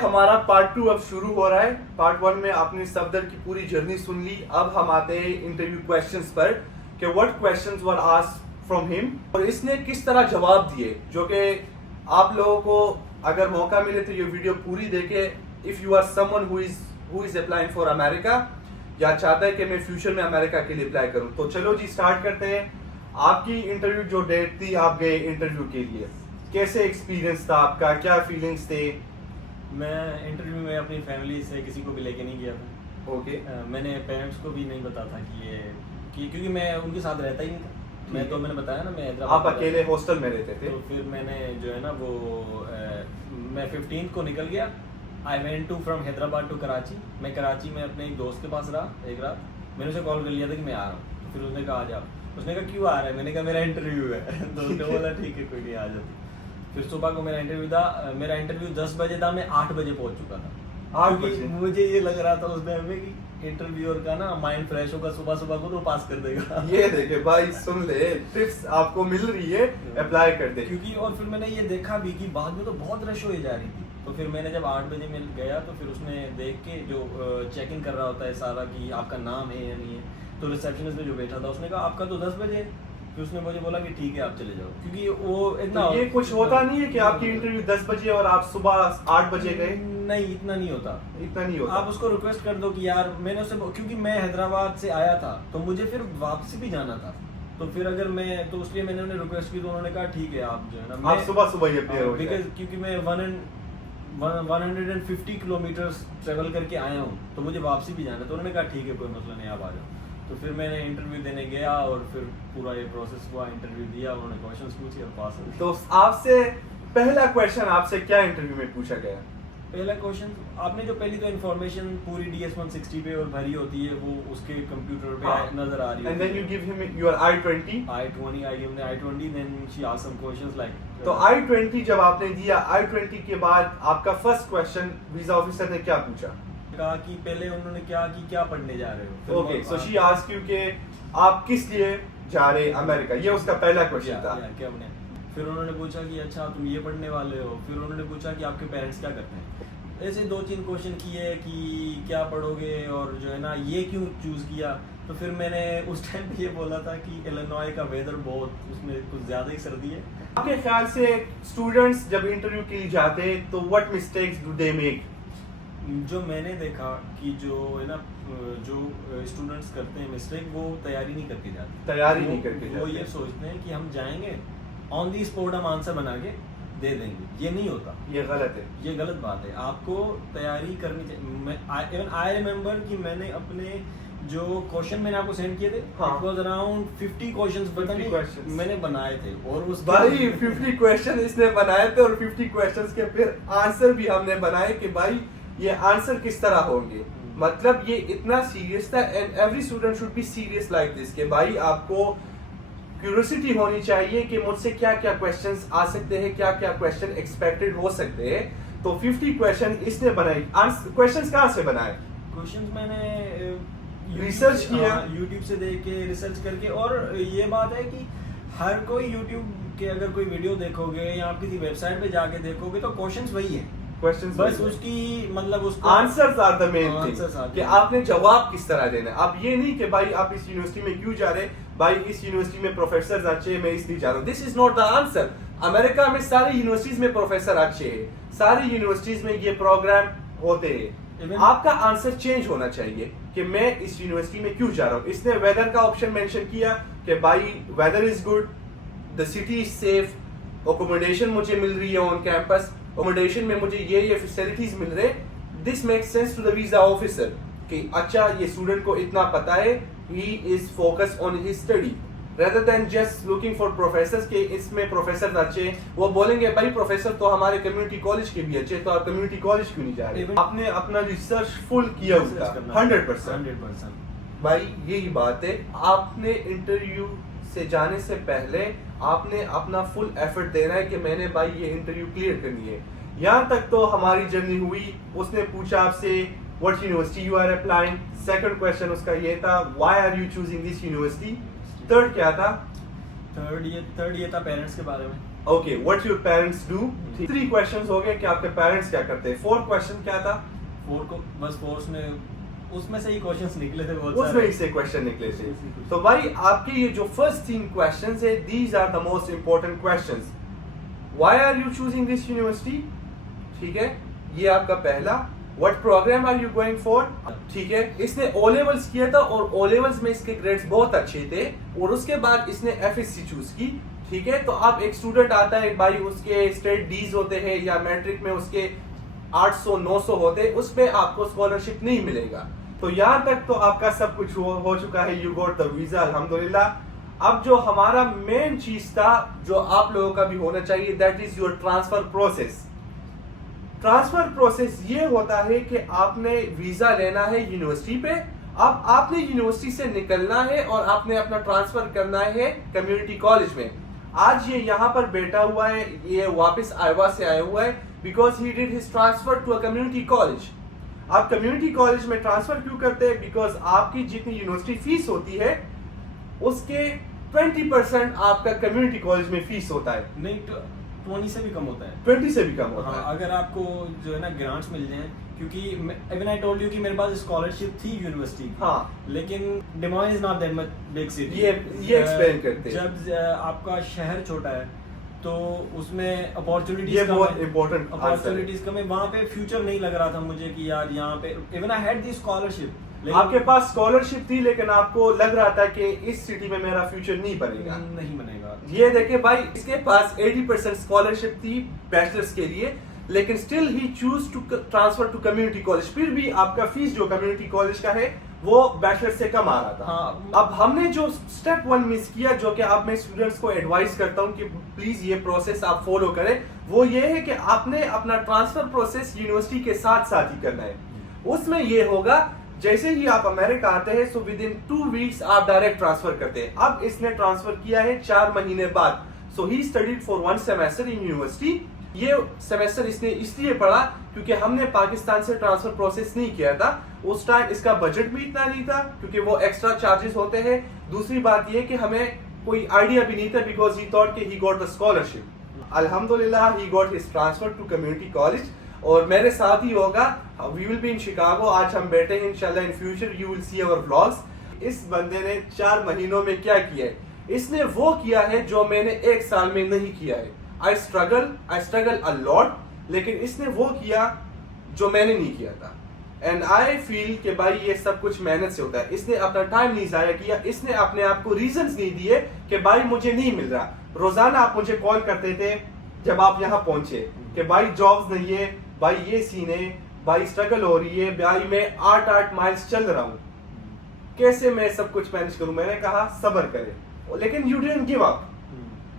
हमारा पार्ट 2 अब शुरू हो रहा है। पार्ट 1 में आपने सफदर की पूरी जर्नी सुन ली। अब हम आते हैं इंटरव्यू क्वेश्चंस पर कि what questions were asked from him और इसने किस तरह जवाब दिए, जो कि आप लोगों को अगर मौका मिले तो ये वीडियो पूरी देखे। If you are someone who is applying for America या चाहता है कि मैं फ्यूचर में अमेरिका के लिए अप्लाई करूं, तो चलो जी स्टार्ट करते हैं। आपकी इंटरव्यू जो डेट थी, आप गए इंटरव्यू के लिए, कैसे एक्सपीरियंस था आपका, क्या फीलिंग्स थे? मैं इंटरव्यू में अपनी फैमिली से किसी को भी लेके नहीं गया था। ओके। मैंने पेरेंट्स को भी नहीं पता था क्योंकि मैं उनके साथ रहता ही नहीं था। मैंने बताया ना, मैं हैदराबाद आप अकेले हॉस्टल में रहते थे? तो फिर मैंने जो है ना वो मैं 15 को निकल गया। I went to from Hyderabad to Karachi. मैं कराची में अपने एक दोस्त के पास रहा एक रात। मैंने उसे कॉल कर लिया था कि मैं आ रहा हूँ, तो फिर उसने कहा आ जाओ। उसने कहा क्यों आ रहा है? मैंने कहा मेरा इंटरव्यू है। तो उसने बोला ठीक है कोई नहीं, आ जाती। फिर सुबह को मेरा इंटरव्यू था। मेरा इंटरव्यू 10 बजे था, मैं 8 बजे पहुंच चुका था। 8 बजे? मुझे ये लग रहा था उस टाइम में कि इंटरव्यूअर का ना माइंड फ्रेश होगा, सुबह सुबह को तो पास कर देगा। ये देखे भाई, सुन ले, टिप्स आपको मिल रही है, अप्लाई कर दे। क्योंकि और फिर मैंने ये देखा भी कि बाद में तो बहुत रश हो जा रही थी। तो फिर मैंने जब 8 बजे में गया तो फिर उसने देख के जो चेक इन कर रहा होता है सारा कि आपका नाम है या नहीं है, तो रिसेप्शनिस्ट में जो बैठा था उसने कहा आपका तो 10 बजे। फिर उसने मुझे बोला कि ठीक है आप चले जाओ, क्योंकि वो इतना तो ये कुछ होता नहीं है कि आपकी इंटरव्यू 10 बजे और आप सुबह 8 बजे गए? नहीं, इतना नहीं होता। इतना नहीं होता। आप उसको रिक्वेस्ट कर दो कि यार मैंने उससे, क्योंकि मैं हैदराबाद से आया था तो मुझे फिर वापसी भी जाना था। तो फिर अगर मैं तो इसलिए मैंने उन्हें रिक्वेस्ट की, तो उन्होंने कहा ठीक है आप जो है ना, आप सुबह सुबह ये प्लेयर हो जाए। बिकॉज क्योंकि मैं 150 किलोमीटर्स ट्रेवल करके आया हूँ तो मुझे वापसी भी जाना है। तो उन्होंने कहा ठीक है कोई मसला नहीं, आप आ जाओ। तो फिर मैंने इंटरव्यू देने गया और फिर पूरा ये प्रोसेस हुआ, इंटरव्यू दिया, उन्होंने क्वेश्चंस पूछे और पास हो गया। तो आपसे पहला क्वेश्चन आपसे क्या इंटरव्यू में पूछा गया? पहला क्वेश्चन, आपने जो पहली तो इन्फॉर्मेशन पूरी DS-160 पे और भरी होती है वो उसके कंप्यूटर पे नजर आ रही है। And then you give him your I-20. I-20, I give him the I-20, then she asked some questions like तो I-20 जब आपने दिया, I-20 के बाद आपका फर्स्ट क्वेश्चन वीजा ऑफिसर ने क्या पूछा? कहा कि पहले उन्होंने क्या कि क्या पढ़ने जा रहे हो। Okay, so she asked you कि आप किस लिए जा रहे हैं अमेरिका, ये उसका पहला क्वेश्चन था। क्या हमने फिर उन्होंने पूछा कि अच्छा तुम ये पढ़ने वाले हो। फिर उन्होंने पूछा कि आपके पेरेंट्स क्या करते हैं। ऐसे 2-3 क्वेश्चन किए कि क्या पढ़ोगे और जो है ना ये क्यों चूज किया। तो फिर मैंने उस टाइम पे ये बोला था कि इलिनॉय का वेदर बहुत, उसमें कुछ ज्यादा ही सर्दी है। आपके ख्याल से स्टूडेंट्स जब इंटरव्यू के लिए जाते हैं तो what mistakes do they make? जो मैंने देखा कि जो है ना जो स्टूडेंट्स करते हैं मिस्टेक, वो तैयारी नहीं करके जाते। तैयारी नहीं करके वो जाते। ये सोचते हैं कि हम जाएंगे ऑन दी स्पॉट हम आंसर बना के दे देंगे। ये नहीं होता, ये गलत है, ये गलत बात है। आपको तैयारी करनी चाहिए। इवन आई रिमेम्बर कि मैंने अपने जो क्वेश्चन मैंने आपको सेंड किए थे, it was around 50 questions questions मैंने बनाए थे। और उस भाई 50 क्वेश्चन इसने बनाए थे और 50 क्वेश्चंस के फिर आंसर भी हमने बनाए कि भाई ये आंसर किस तरह होंगे। मतलब ये इतना सीरियस था and every student should be serious like this कि भाई आपको क्यूरियोसिटी होनी चाहिए कि मुझसे क्या क्या क्वेश्चंस आ सकते हैं, क्या क्या क्वेश्चन एक्सपेक्टेड हो सकते हैं। तो 50 क्वेश्चन इसने बनाए। क्वेश्चंस कहाँ से बनाए? क्वेश्चंस मैंने रिसर्च किया, YouTube से देख के रिसर्च करके। और ये बात है कि हर कोई YouTube के अगर कोई वीडियो देखोगे या आप किसी वेबसाइट पे जाके देखोगे तो क्वेश्चंस वही है। क्वेश्चंस बस उसकी मतलब उसको answers are the main Answers are thing the कि main. आपने जवाब किस तरह देना है। अब ये नहीं कि भाई आप इस यूनिवर्सिटी में क्यों जा रहे हैं, भाई इस यूनिवर्सिटी में प्रोफेसर अच्छे हैं मैं इसलिए जा रहा हूँ। This is not the answer. America में सारी यूनिवर्सिटीज में प्रोफेसर अच्छे हैं, सारी यूनिवर्सिटीज में ये प्रोग्राम होते हैं। आपका आंसर चेंज होना चाहिए कि मैं इस यूनिवर्सिटी में क्यों जा रहा हूँ। इसने वेदर का ऑप्शन मेंशन किया कि भाई weather is good, the city is safe, accommodation मुझे मिल रही है ऑन कैंपस, अकोमोडेशन में मुझे ये फैसिलिटीज मिल रहे। This makes sense to the visa officer कि अच्छा ये स्टूडेंट को इतना पता है, he is focus on his study rather than just looking for professors के इसमें प्रोफेसर अच्छे। वो बोलेंगे भाई प्रोफेसर तो हमारे कम्युनिटी कॉलेज के भी अच्छे, तो आप कम्युनिटी कॉलेज क्यों नहीं जा रहे? आपने अपना रिसर्च फुल किया उसका 100%। भाई यही बात है, आपने इंटरव्यू से जाने से पहले आपने अपना फुल एफर्ट देना है कि मैंने भाई ये इंटरव्यू क्लियर करनी है। यहाँ तक तो हमारी जर्नी हुई। उसने पूछा आपसे what university you are applying, second question उसका ये था why are you choosing this university, third क्या था? थर्ड ये था पेरेंट्स के बारे में। Okay, what your parents do. 3 questions हो गए कि आपके पेरेंट्स क्या करते हैं। 4th क्वेश्चन क्या था? 4 को बस फोर्स में उसमें से ही क्वेश्चंस निकले थे बहुत उसमें सारे। ही से क्वेश्चन निकले थे। तो भाई आपके ये जो फर्स्ट 3 क्वेश्चंस है, these are the most important questions. Why are you choosing this university? ठीक है, ये आपका पहला। What program are you going for? ठीक है, इसने ओ लेवल्स किया था और ओ लेवल्स में इसके ग्रेड्स बहुत अच्छे थे और उसके बाद इसने एफएससी चूज की। ठीक है, तो अब एक स्टूडेंट आता है भाई, उसके स्टेट डीज होते हैं या मैट्रिक में उसके 800-900 होते, उस पे आपको स्कॉलरशिप नहीं मिलेगा। तो यहाँ तक तो आपका सब कुछ हो चुका है, यू गॉट द वीजा, अल्हम्दुलिल्लाह। अब जो हमारा मेन चीज था, जो आप लोगों का भी होना चाहिए, that is your transfer process. Transfer process ये होता है कि आपने वीजा लेना है यूनिवर्सिटी पे, अब आपने यूनिवर्सिटी से निकलना है और आपने अपना ट्रांसफर करना है कम्युनिटी कॉलेज में। आज ये यहाँ पर बैठा हुआ है, ये वापस आयोवा से आया हुआ है because he did his transfer to a community college. आप कम्युनिटी कॉलेज में ट्रांसफर क्यों करते हैं? बिकॉज आपकी जितनी यूनिवर्सिटी फीस होती है उसके 20% आपका कम्युनिटी कॉलेज में फीस होता है। नहीं, 20 से भी कम होता है। 20 से भी कम होता हाँ, है। अगर आपको जो है ना ग्रांट्स मिल जाए, क्योंकि इवन आई टोल्ड यू कि मेरे पास स्कॉलरशिप थी यूनिवर्सिटी की, हाँ, लेकिन Des Moines is not that much big city. ये एक्सप्लेन करते हैं। जब आपका शहर छोटा है तो उसमें अपॉर्चुनिटीज ये बहुत इंपॉर्टेंट अपॉर्चुनिटीज कम है। वहाँ पे फ्यूचर नहीं लग रहा था मुझे कि यार यहाँ पे even I had the scholarship, आपके पास स्कॉलरशिप थी लेकिन आपको लग रहा था कि इस सिटी में मेरा फ्यूचर नहीं बनेगा। नहीं बनेगा। ये देखिए भाई, इसके पास 80% स्कॉलरशिप थी बैचलर्स के लिए, लेकिन still he choose to transfer to community college. फिर भी आपका फीस जो कम्युनिटी कॉलेज का है वो बैचलर से कम आ रहा था। हाँ। अब हमने जो स्टेप 1 मिस किया, जो कि आप मैं स्टूडेंट्स को एडवाइस करता हूं कि प्लीज ये प्रोसेस आप फॉलो करें, वो ये है कि आपने अपना ट्रांसफर प्रोसेस यूनिवर्सिटी के साथ साथ ही करना है। उसमें ये होगा, जैसे ही आप अमेरिका आते हैं सो विद इन 2 वीक्स आप डायरेक्ट ट्रांसफर करते हैं। अब इसने ट्रांसफर किया है 4 महीने बाद। So he studied for 1 semester in university. ये सेमेस्टर इसने इसलिए पढ़ा क्योंकि हमने पाकिस्तान से ट्रांसफर प्रोसेस नहीं किया था। उस टाइम इसका बजट भी इतना नहीं था क्योंकि वो एक्स्ट्रा चार्जेस होते हैं। दूसरी बात ये कि हमें कोई आइडिया भी नहीं था बिकॉज ही थॉट कि ही गॉट द स्कॉलरशिप। अल्हम्दुलिल्लाह he got his transfer to community college और मेरे साथ ही होगा। We will be in Chicago. आज हम बैठे हैं, इंशाल्लाह in future you will see our vlogs. इस बंदे ने 4 महीनों में क्या किया है? इसने वो किया है जो मैंने 1 साल में नहीं किया है। आई स्ट्रगल अ लॉट, लेकिन इसने वो किया जो मैंने नहीं किया था। एंड आई फील कि भाई ये सब कुछ मेहनत से होता है। इसने अपना टाइम नहीं जाया किया, इसने अपने आप को रीजंस नहीं दिए कि भाई मुझे नहीं मिल रहा। रोजाना आप मुझे कॉल करते थे जब आप यहाँ पहुंचे कि भाई जॉब्स नहीं है, भाई ये सीन है, भाई स्ट्रगल हो रही है, भाई मैं 8 माइल्स चल रहा हूँ, कैसे मैं सब कुछ मैनेज करूं। मैंने कहा सब्र करें, लेकिन you didn't give up,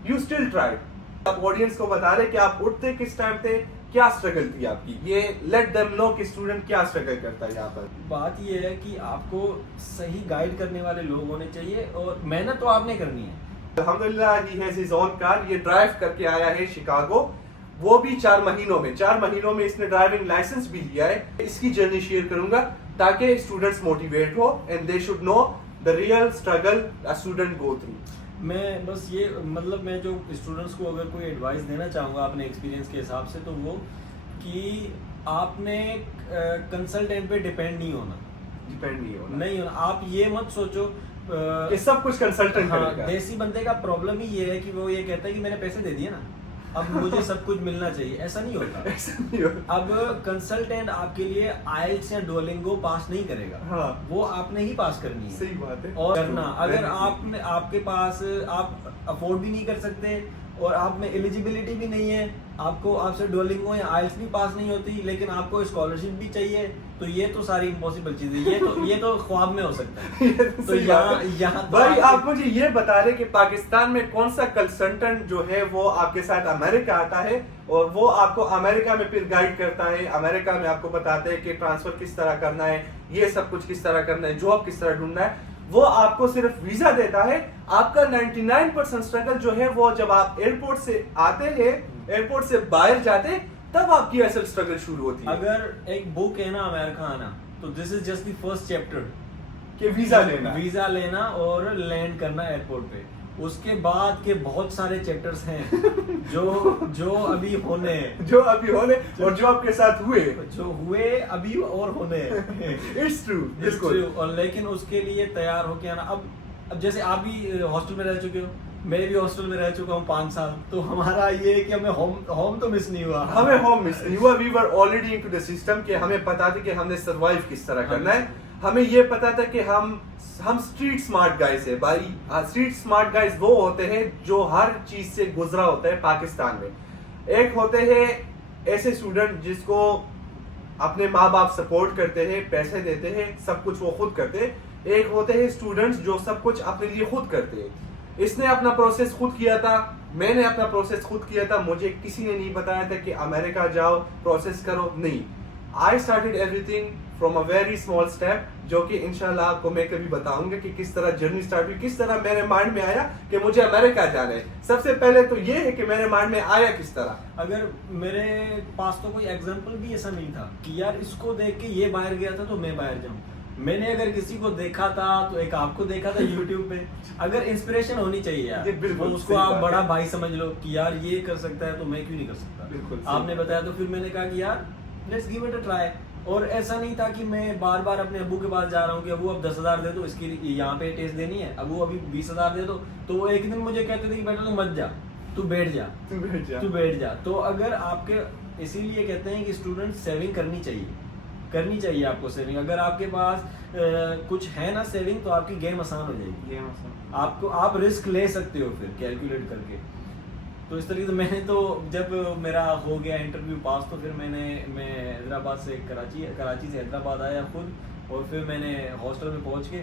you still tried. आप ऑडियंस को बता रहे कि आप उठते किस टाइम थे, क्या स्ट्रगल थी आपकी। ये लेट देम नो कि स्टूडेंट क्या स्ट्रगल करता है। यहाँ पर बात ये है कि आपको सही गाइड करने वाले लोग होने चाहिए और मेहनत तो आपने करनी है। अल्हम्दुलिल्लाह he has his own car. ये ड्राइव करके आया है शिकागो, वो भी 4 महीनों में। 4 महीनों में इसने ड्राइविंग लाइसेंस भी लिया है। इसकी जर्नी शेयर करूंगा ताकि स्टूडेंट्स मोटिवेट हो and they should know the real struggle a student go through. मैं बस ये मतलब मैं जो स्टूडेंट्स को अगर कोई एडवाइस देना चाहूँगा अपने एक्सपीरियंस के हिसाब से, तो वो कि आपने कंसल्टेंट पे डिपेंड नहीं होना। नहीं होना। आप ये मत सोचो कि सब कुछ कंसल्टेंट करेगा। देसी बंदे का प्रॉब्लम ही ये है कि वो ये कहता है कि मैंने पैसे दे दिए ना, अब मुझे सब कुछ मिलना चाहिए। ऐसा नहीं होता। ऐसा नहीं होता। अब कंसल्टेंट आपके लिए आइल्स या डुओलिंगो पास नहीं करेगा। हाँ। वो आपने ही पास करनी है। सही बात है। और करना, अगर आपने आपके पास आप अफोर्ड भी नहीं कर सकते और आप में एलिजिबिलिटी भी नहीं है, आपको आपसे डुओलिंगो या आइल्स भी पास नहीं होती, लेकिन आपको स्कॉलरशिप भी चाहिए, तो ये तो सारी इम्पॉसिबल चीजें, ये तो ख्वाब में हो सकता है। तो यहाँ भाई आप मुझे ये बता रहे कि पाकिस्तान में कौन सा कंसल्टेंट जो है वो आपके साथ अमेरिका आता है और वो आपको अमेरिका में फिर गाइड करता है, अमेरिका में आपको बताते हैं कि ट्रांसफर किस तरह करना है, ये सब कुछ किस तरह करना है, जॉब किस तरह ढूंढना है। वो आपको सिर्फ वीजा देता है। आपका 99% स्ट्रगल जो है वो जब आप एयरपोर्ट से आते हैं, एयरपोर्ट से बाहर जाते, तब आपकी असल स्ट्रगल शुरू होती है। अगर एक बुक है ना अमेरिका आना, तो this is just the first chapter कि वीजा लेना और लैंड करना एयरपोर्ट पे। उसके बाद के बहुत सारे चैप्टर्स हैं जो अभी होने हैं, जो अभी होने और जो आपके साथ हुए, जो हुए अभी और होने हैं। इट्स ट्रू, It's बिल्कुल। true, और लेकिन उसके लिए तैयार होके आना। अब जैसे आप भी हॉस्टल में रह चुके हो, मैं भी हॉस्टल में रह चुका हूँ 5 साल, तो हमारा ये है कि हमें होम तो मिस नहीं हुआ। हमें होम मिस नहीं हुआ, we were already into the system कि हमें पता था कि हमने सरवाइव किस तरह करना है। हमें ये पता था कि हम स्ट्रीट स्मार्ट गाइस है भाई। स्ट्रीट स्मार्ट गाइस वो होते हैं जो हर चीज से गुजरा होता है पाकिस्तान में। एक होते हैं ऐसे स्टूडेंट जिसको अपने माँ बाप सपोर्ट करते हैं, पैसे देते हैं, सब कुछ वो खुद करते हैं। एक होते हैं स्टूडेंट्स जो सब कुछ अपने लिए खुद करते हैं। इसने अपना प्रोसेस खुद किया था, मैंने अपना प्रोसेस खुद किया था। मुझे किसी ने नहीं बताया था कि अमेरिका जाओ प्रोसेस करो, नहीं। I started everything from a very small step, जो कि इंशाल्लाह आपको मैं कभी बताऊंगा कि किस तरह जर्नी स्टार्ट हुई, किस तरह मेरे माइंड में आया कि मुझे अमेरिका जाना है। सबसे पहले तो ये है कि मेरे माइंड में आया किस तरह। अगर मेरे पास तो कोई एग्जांपल भी ऐसा नहीं था कि यार इसको देख के ये बाहर गया था तो मैं बाहर जाऊं। मैंने अगर किसी को देखा था तो एक आपको देखा था यूट्यूब पे। अगर इंस्पिरेशन होनी चाहिए यार, ये बिल्कुल तो उसको सही आप बात बड़ा है। भाई समझ लो कि यार ये कर सकता है तो मैं क्यों नहीं कर सकता। बिल्कुल सही आपने बताया तो फिर मैंने कहा कि यार let's give it a try. और ऐसा नहीं था कि मैं बार बार अपने अब्बू के पास जा रहा हूँ कि अब्बू अब 10,000 दे दो, इसकी यहाँ पे टेस्ट देनी है, अब्बू अभी 20,000 दे दो। तो वो एक दिन मुझे कहते थे कि बेटा तू मत जा, तू बैठ जा, तू बैठ जा। तो अगर आपके, इसीलिए कहते हैं कि स्टूडेंट सेविंग करनी चाहिए आपको सेविंग। अगर आपके पास कुछ है ना सेविंग, तो आपकी गेम आसान हो जाएगी। आपको आप रिस्क ले सकते हो फिर कैलकुलेट करके। तो इस तरीके से मैंने तो जब मेरा हो गया इंटरव्यू पास, तो फिर मैं हैदराबाद से कराची से हैदराबाद आया खुद। और फिर मैंने हॉस्टल में पहुंच के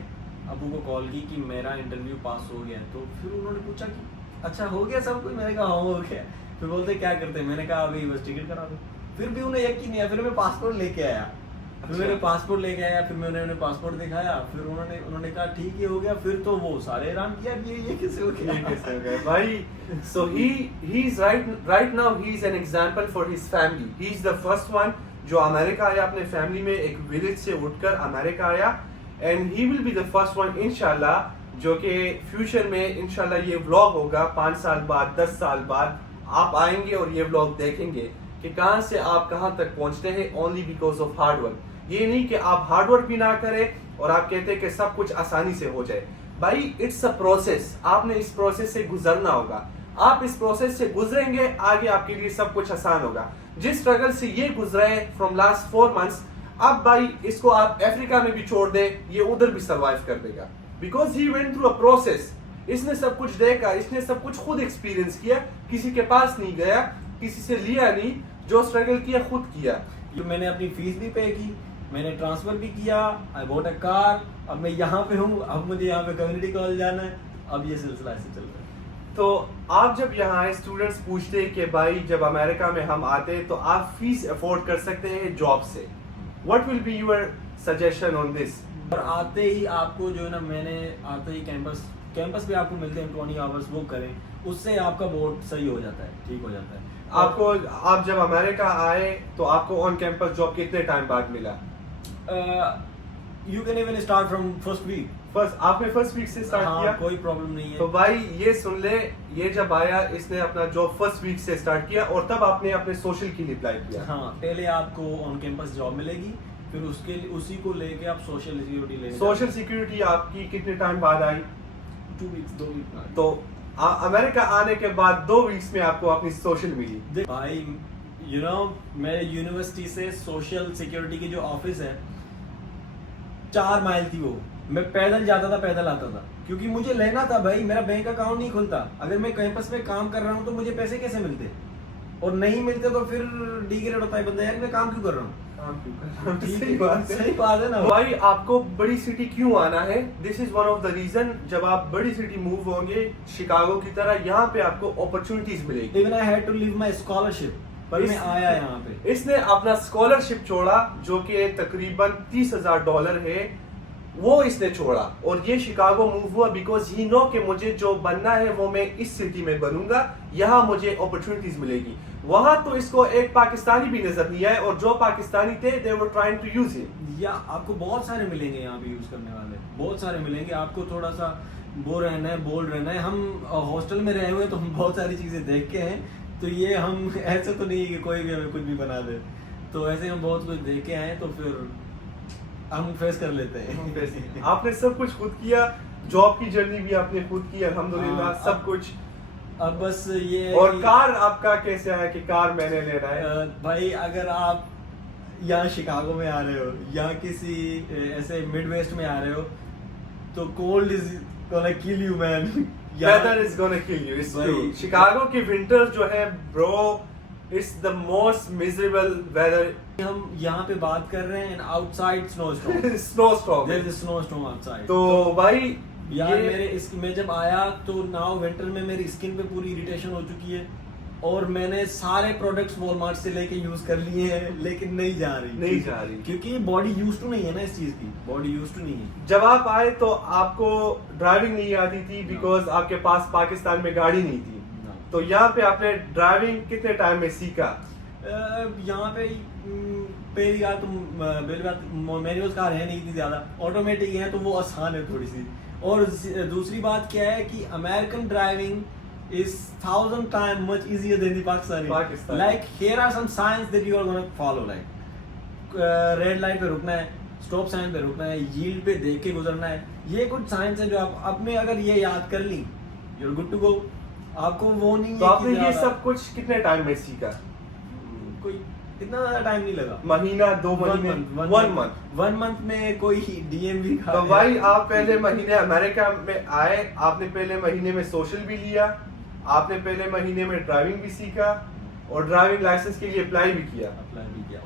अबू को कॉल की कि मेरा इंटरव्यू पास हो गया। तो फिर उन्होंने पूछा कि अच्छा हो गया सब कुछ। मैंने कहा हाँ हो गया। फिर बोलते क्या करते हैं, मैंने कहा अभी बस टिकट करा दो। फिर भी उन्हें यकीन नहीं आया। फिर मैं पासपोर्ट लेके आया, फिर मैंने पासपोर्ट लेके आया, फिर मैंने उन्हें पासपोर्ट दिखाया। फिर उन्होंने कहा ठीक है हो गया। फिर तो वो सारे हैरान किया कि ये कैसे हो गया भाई। So he is right now he is an example for his family. He is the first one जो अमेरिका आया, अपने फैमिली में एक विलेज से उठकर अमेरिका आया। And he will be the first one इंशाल्लाह, जो कि फ्यूचर में इंशाल्लाह ये व्लॉग होगा 5 साल बाद, 10 साल बाद आप आएंगे और ये व्लॉग देखेंगे कि कहां से आप कहां तक पहुंचते हैं, only because of hard work. ये नहीं कि आप हार्ड वर्क भी ना करें और आप कहते हैं कि सब कुछ आसानी से हो जाए। भाई इट्स अ प्रोसेस, आपने इस प्रोसेस से गुजरना होगा। आप इस प्रोसेस से गुजरेंगे, आगे आपके लिए सब कुछ आसान होगा। जिस स्ट्रगल से ये गुजरे फ्रॉम लास्ट 4 मंथ्स, अब भाई इसको आप अफ्रीका में भी छोड़ दें, ये उधर भी सर्वाइव कर देगा। Because he went through a process. इसने सब कुछ देखा, इसने सब कुछ खुद एक्सपीरियंस किया, किसी के पास नहीं गया, किसी से लिया नहीं, जो स्ट्रगल किया खुद किया। मैंने अपनी फीस भी पे की, मैंने ट्रांसफर भी किया, आई बॉट अ कार। अब मैं यहाँ पे हूँ, अब मुझे यहाँ पे कम्युनिटी कॉलेज जाना है। अब ये सिलसिला ऐसे चल रहा है। तो आप जब यहाँ आए, स्टूडेंट्स पूछते हैं कि भाई जब अमेरिका में हम आते हैं तो आप फीस अफोर्ड कर सकते हैं जॉब से, what will be your suggestion on this? और आते ही आपको जो है ना, मैंने आते ही कैंपस पे आपको मिलते हैं 20 आवर्स, वो करें, उससे आपका बहुत सही हो जाता है, ठीक हो जाता है। आपको, आप जब अमेरिका आए तो आपको ऑन कैंपस जॉब कितने टाइम बाद मिला? You can even start from first week. आपने फर्स्ट वीक से स्टार्ट किया? कोई प्रॉब्लम नहीं है। तो भाई ये सुन ले, ये जब आया इसने अपना जॉब फर्स्ट वीक से स्टार्ट किया और तब आपने अपने सोशल के लिए अप्लाई किया। हाँ, पहले आपको ऑन कैंपस जॉब मिलेगी, फिर उसी को लेके आप सोशल सिक्योरिटी लेंगे। सोशल सिक्योरिटी आपकी कितने टाइम बाद आई? 2 वीक्स 2 वीक। तो अमेरिका आने के बाद 2 वीक्स में आपको अपनी सोशल मिली। भाई यू नो, मेरे यूनिवर्सिटी से सोशल सिक्योरिटी की जो ऑफिस है 4 माइल थी वो। मैं पैदल जाता था, पैदल आता था, क्योंकि मुझे लेना था भाई। मेरा बैंक अकाउंट नहीं खुलता। अगर मैं कैंपस में काम कर रहा हूँ तो मुझे पैसे कैसे मिलते, और नहीं मिलते तो फिर डिग्रेड होता है बंदा, यार मैं काम क्यों कर रहा हूँ। सही बात है ना भाई। आपको बड़ी सिटी क्यों आना है? This is one of the reason. जब आप बड़ी सिटी मूव होंगे शिकागो की तरह, यहाँ पे आपको अपॉर्चुनिटीज मिलेगी। Even I had to leave my scholarship, पर मैं आया यहाँ पे। इसने अपना स्कॉलरशिप छोड़ा जो कि तकरीबन $30,000 है, वो इसने छोड़ा और ये शिकागो मूव हुआ बिकॉज ही नो कि मुझे जो बनना है वो मैं इस सिटी में बनूंगा, यहाँ मुझे अपॉर्चुनिटीज मिलेगी। वहां तो इसको एक पाकिस्तानी भी नजर नहीं आए, और जो पाकिस्तानी थे they were trying to use him. या आपको बहुत सारे मिलेंगे यहाँ पे यूज करने वाले, बहुत सारे मिलेंगे। आपको थोड़ा सा वो रहना है, बोल्ड रहना है। हम हॉस्टल में रहे हुए तो हम बहुत सारी चीज़ें देख के हैं, तो ये हम ऐसे तो नहीं है कि कोई भी हमें कुछ भी बना दे, तो ऐसे हम बहुत कुछ देख के आए, तो फिर हम फेस कर लेते हैं। आपने सब कुछ खुद किया, जॉब की जर्नी भी आपने खुद की अल्हम्दुलिल्लाह, हाँ, सब कुछ। अब बस ये है और कि- कार आपका कैसे आया कि कार मैंने लेना है? भाई अगर आप यहाँ शिकागो में आ रहे हो या किसी ऐसे मिड वेस्ट में आ रहे हो, तो cold is gonna kill you man. Weather is gonna kill you, it's भाई- ट्रू। शिकागो की विंटर जो है bro, it's the most miserable weather. हम यहाँ पे बात कर रहे हैं outside snow storm, snow storm. There is snow storm outside. तो भाई यार ये- मेरे इस मैं जब आया तो नाउ विंटर में मेरी स्किन पे पूरी इरिटेशन हो चुकी है, और मैंने सारे प्रोडक्ट्स वॉलमार्ट से लेके यूज कर लिए हैं, लेकिन नहीं जा रही, क्योंकि बॉडी यूज टू नहीं है ना इस चीज की, बॉडी यूज टू नहीं है। जब आप आए तो आपको ड्राइविंग नहीं आती थी बिकॉज आपके पास पाकिस्तान में गाड़ी नहीं थी। तो यहाँ पे आपने ड्राइविंग कितने टाइम में सीखा? यहाँ पे पहली बात मैनुअल कार है नहीं थी ज्यादा, ऑटोमेटिक है तो वो आसान है थोड़ी सी। और दूसरी बात क्या है कि American driving is 1,000 times much easier than the Pakistani. Like here are some signs that you are gonna follow, like red light पे रुकना है, स्टॉप साइन पे रुकना है, yield पे देख के गुजरना है। ये कुछ साइंस है जो आप अपने अगर ये याद कर ली, you're good to go। आपको वो नहीं तो है आपने कि ये ज़्यादा- सब कुछ कितने टाइम में सीखा? कोई इतना ज्यादा टाइम नहीं लगा, महीना, 2 महीने, 1 मंथ। 1 मंथ में कोई डीएमवी खा तो लिया। भाई आप पहले महीने अमेरिका में आए, आपने पहले महीने में सोशल भी लिया, आपने पहले महीने में ड्राइविंग भी सीखा, और ड्राइविंग लाइसेंस के लिए अप्लाई भी किया,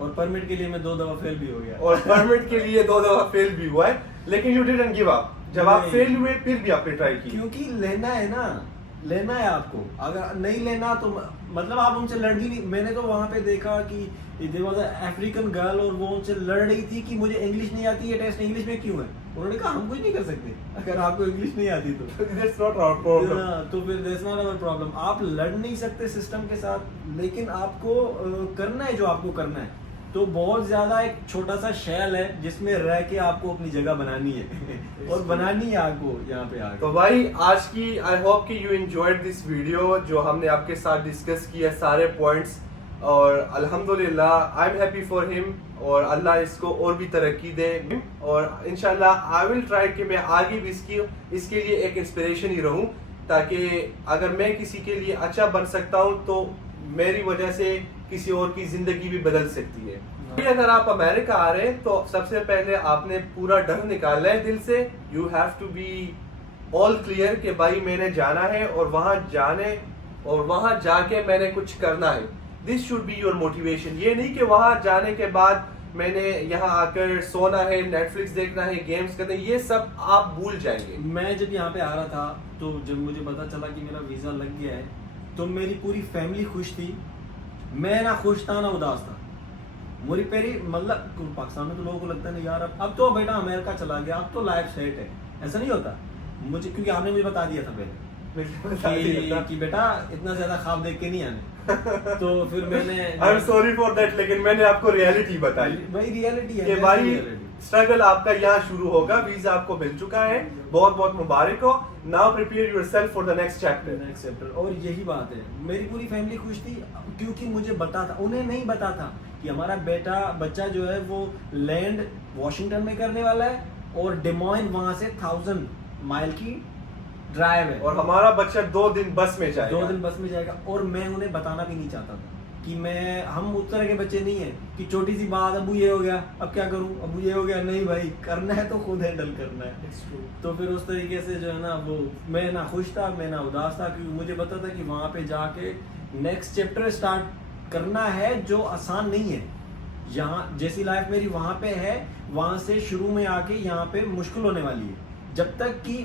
और परमिट के लिए मैं 2 दफा फेल भी हो गया, और परमिट के लिए 2 दफा फेल भी हुआ है, लेकिन यू डिडंट गिव अप। जब आप नहीं। फेल हुए फिर भी आपने ट्राई की। क्योंकि लेना है ना, लेना है आपको। अगर नहीं लेना तो मतलब आप उनसे लड़ भी नहीं। मैंने तो वहां पे देखा कि there was a African girl, और वो उनसे लड़ रही थी कि मुझे इंग्लिश नहीं आती, ये टेस्ट इंग्लिश में क्यों है। उन्होंने कहा हम कुछ नहीं कर सकते अगर आपको इंग्लिश नहीं आती तो। That's not our problem. तो फिर दैट्स नॉट आवर प्रॉब्लम। आप लड़ नहीं सकते सिस्टम के साथ, लेकिन आपको करना है जो आपको करना है। तो बहुत ज्यादा एक छोटा सा शैल है जिसमें रह के आपको अपनी जगह बनानी है और बनानी है आपको यहाँ पे आके। तो भाई आज की आई होप कि यू एंजॉयड दिस वीडियो, जो हमने आपके साथ डिस्कस किया सारे पॉइंट्स, और अल्हम्दुलिल्लाह I am happy for him, और अल्लाह इसको और भी तरक्की दे, और इंशाल्लाह आई विल ट्राई कि मैं आगे भी इसके लिए एक इंस्पिरेशन ही रहूं, ताकि अगर मैं किसी के लिए अच्छा बन सकता हूं तो मेरी वजह से किसी और की जिंदगी भी बदल सकती है। अगर आप अमेरिका आ रहे हैं तो सबसे पहले आपने पूरा डर निकालना है दिल से। You have to be all clear कि भाई मैंने जाना है, और वहां जाके मैंने कुछ करना है। This should be your motivation. ये नहीं कि वहां जाने के बाद मैंने यहाँ आकर सोना है, नेटफ्लिक्स देखना है, गेम्स करने, ये सब आप भूल जाएंगे। मैं जब यहाँ पे आ रहा था तो जब मुझे पता चला कि मेरा वीजा लग गया है, तो मेरी पूरी फैमिली खुश थी। मैं ना खुश था ना उदास था। मेरी पेरी मतलब पाकिस्तान में तो लोगों को लगता है ना यार अब तो बेटा अमेरिका चला गया, अब तो लाइफ सेट है। ऐसा नहीं होता मुझे, क्योंकि आपने मुझे बता दिया था पहले कि बेटा इतना ज्यादा ख्वाब देख के नहीं आने। तो फिर मैंने I am sorry for that, लेकिन मैंने आपको रियलिटी बताई। भाई रियलिटी है कि भाई स्ट्रगल आपका यहाँ शुरू होगा। वीजा आपको मिल चुका है, बहुत बहुत मुबारक हो। Now prepare yourself for the next chapter. और यही बात है, मेरी पूरी फैमिली खुश थी क्योंकि मुझे पता था, उन्हें नहीं पता था कि हमारा बच्चा जो है वो लैंड वॉशिंगटन में करने वाला है, और डेमोइन वहां से 1000 माइल की ड्राइव है, और हमारा बच्चा 2 दिन बस में जाएगा। 2 दिन बस में जाएगा। और मैं उन्हें बताना भी नहीं चाहता था कि हम उस तरह के बच्चे नहीं है कि छोटी सी बात अबू ये हो गया अब क्या करूं, अबू ये हो गया, नहीं भाई करना है तो खुद हैंडल करना है। तो फिर उस तरीके से जो है ना, वो मैं ना खुश था मैं ना उदास था, क्योंकि मुझे पता था कि वहां पे जाके नेक्स्ट चैप्टर स्टार्ट करना है जो आसान नहीं है। यहाँ जैसी लाइफ मेरी वहां पे है, वहां से शुरू में आके यहाँ पे मुश्किल होने वाली है, जब तक कि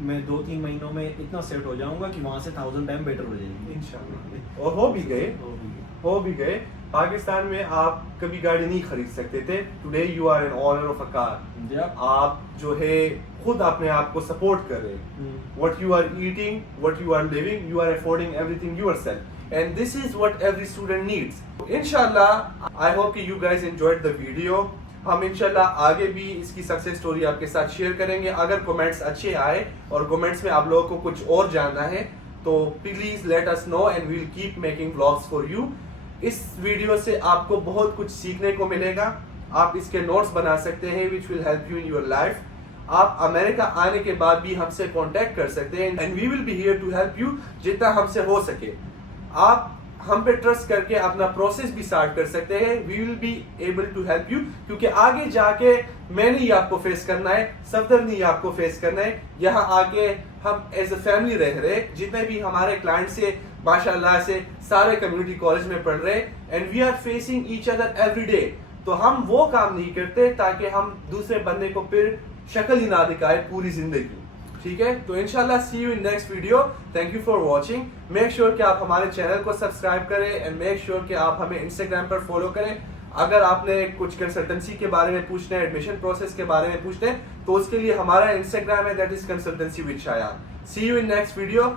मैं 2-3 महीनों में इतना सेट हो जाऊंगा कि वहां से 1000 टाइम बेटर हो जाएगी इंशाल्लाह। और हो भी गए। पाकिस्तान में आप कभी गाड़ी नहीं खरीद सकते थे। Today you are an owner of a car. आप जो है खुद अपने आप को सपोर्ट कर रहे हैं। What you are eating, what you are living, you are affording everything yourself, and this is what every student needs. इंशाल्लाह आई होप कि you guys enjoyed the video. हम इंशाल्लाह आगे भी इसकी सक्सेस स्टोरी आपके साथ शेयर करेंगे। अगर कमेंट्स अच्छे आए और कमेंट्स में आप लोगों को कुछ और जानना है तो please let us know and we will keep making vlogs for you. इस वीडियो से आपको बहुत कुछ सीखने को मिलेगा। आप इसके नोट्स बना सकते हैं which will help you in your life. आप अमेरिका आने के बाद भी हमसे कांटेक्ट कर सकते हैं and we will be here to help you जितना हमसे हो सके। आप हम पे ट्रस्ट करके अपना प्रोसेस भी स्टार्ट कर सकते हैं। We will be able to help you, क्योंकि आगे जाके मैं नहीं आपको फेस करना है, सफदर नहीं आपको फेस करना है। यहाँ आके हम एज अ फैमिली रह रहे, जितने भी हमारे क्लाइंट से माशाल्लाह से सारे कम्युनिटी कॉलेज में पढ़ रहे and we are facing each other every day. तो हम वो काम नहीं करते ताकि हम दूसरे बंदे को फिर शक्ल ही ना दिखाए पूरी जिंदगी। ठीक है, तो इंशाल्लाह see you in next video. Thank you for watching. Make sure कि आप हमारे चैनल को सब्सक्राइब करें एंड मेक श्योर कि आप हमें इंस्टाग्राम पर फॉलो करें। अगर आपने कुछ कंसल्टेंसी के बारे में पूछना है, एडमिशन प्रोसेस के बारे में पूछना है, तो उसके लिए हमारा इंस्टाग्राम है, that is consultancy with Shayan. See you in next video.